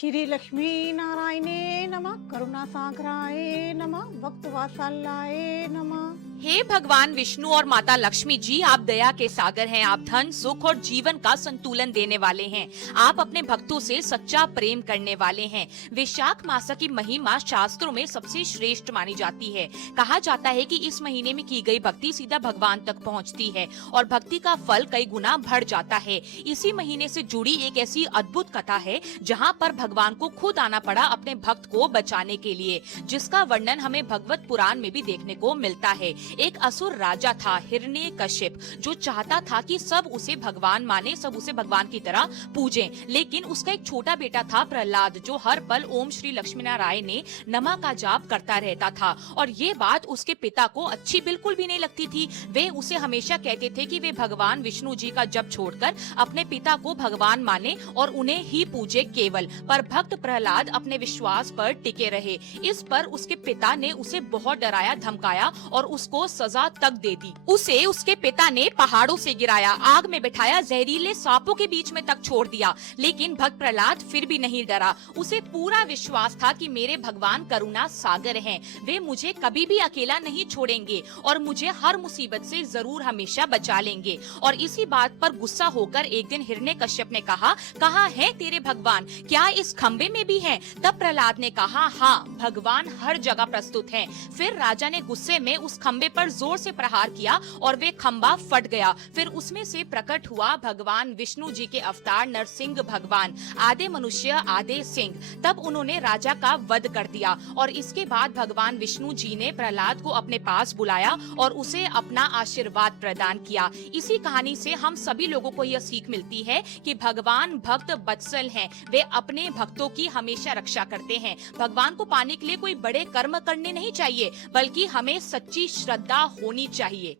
श्री लक्ष्मी नारायणे नमः, करुणासागराय नमः, भक्तवात्सल्याय नमः। हे भगवान विष्णु और माता लक्ष्मी जी, आप दया के सागर हैं। आप धन सुख और जीवन का संतुलन देने वाले हैं। आप अपने भक्तों से सच्चा प्रेम करने वाले हैं। वैशाख मास की महिमा शास्त्रों में सबसे श्रेष्ठ मानी जाती है। कहा जाता है कि इस महीने में की गई भक्ति सीधा भगवान तक पहुंचती है और भक्ति का फल कई गुना बढ़ जाता है। इसी महीने से जुड़ी एक ऐसी अद्भुत कथा है जहाँ पर भगवान को खुद आना पड़ा अपने भक्त को बचाने के लिए, जिसका वर्णन हमें भगवत पुराण में भी देखने को मिलता है। एक असुर राजा था हिरण्यकश्यप, जो चाहता था कि सब उसे भगवान माने, सब उसे भगवान की तरह पूजें। लेकिन उसका एक छोटा बेटा था प्रहलाद, जो हर पल ओम श्री लक्ष्मी नारायण ने नमा का जाप करता रहता था। और ये बात उसके पिता को अच्छी बिल्कुल भी नहीं लगती थी। वे उसे हमेशा कहते थे कि वे भगवान विष्णु जी का जप छोड़कर अपने पिता को भगवान माने और उन्हें ही पूजे केवल। पर भक्त प्रहलाद अपने विश्वास पर टिके रहे। इस पर उसके पिता ने उसे बहुत डराया धमकाया और उसको सजा तक दे दी। उसे उसके पिता ने पहाड़ों से गिराया, आग में बिठाया, जहरीले सांपों के बीच में तक छोड़ दिया। लेकिन भक्त प्रहलाद फिर भी नहीं डरा। उसे पूरा विश्वास था कि मेरे भगवान करुणा सागर हैं। वे मुझे कभी भी अकेला नहीं छोड़ेंगे और मुझे हर मुसीबत से जरूर हमेशा बचा लेंगे। और इसी बात पर गुस्सा होकर एक दिन हिरण्यकश्यप ने कहा, कहाँ है तेरे भगवान? क्या इस खम्बे में भी हैं? तब प्रहलाद ने कहा, हाँ, भगवान हर जगह प्रस्तुत हैं। फिर राजा ने गुस्से में उस खम्बे पर जोर से प्रहार किया और वे खंबा फट गया। फिर उसमें से प्रकट हुआ भगवान विष्णु जी के अवतार नरसिंह भगवान, आधे मनुष्य आधे सिंह। तब उन्होंने राजा का वध कर दिया और इसके बाद भगवान विष्णु जी ने प्रहलाद को अपने पास बुलाया और उसे अपना आशीर्वाद प्रदान किया। इसी कहानी से हम सभी लोगों को यह सीख मिलती है कि भगवान भक्त वत्सल हैं। वे अपने भक्तों की हमेशा रक्षा करते हैं। भगवान को पाने के लिए कोई बड़े कर्म करने नहीं चाहिए, बल्कि हमें सच्ची श्रद्धा होनी चाहिए।